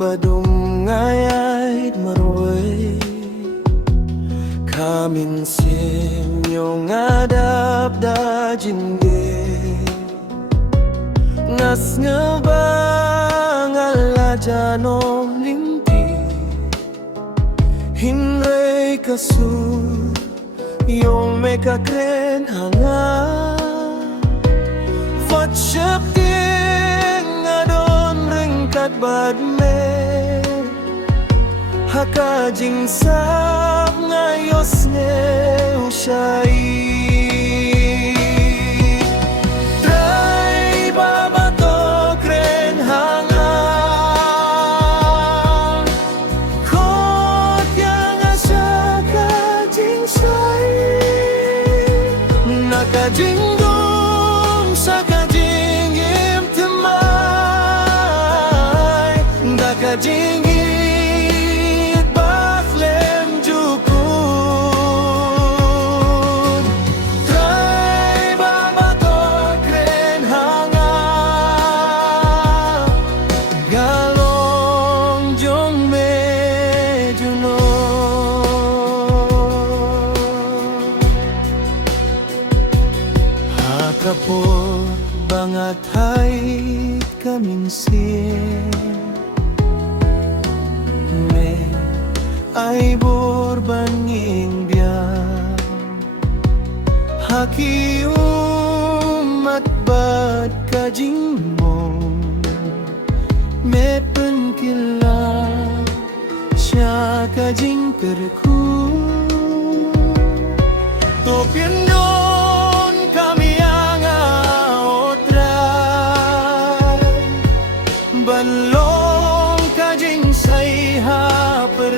badum ngayait maroy kamin sim yung adap da jingge ngas ngebang ala janong linti hinray kasu yung meka kren hanga Fat siap ting adon ringkat bad me Haka jing sap ngayos nge usai Try babato kren hanga Kot yang asa ka jing sai Naka jing sa kajingim temay da kajingit baflem jukun try babato kren hanga galong jong mejuno hakapor bangat hait kaminsin me ay borbanging biyan hakium at bad kajing mo me penkila siya kajing kerku topian yon kami banlong kajing say ha per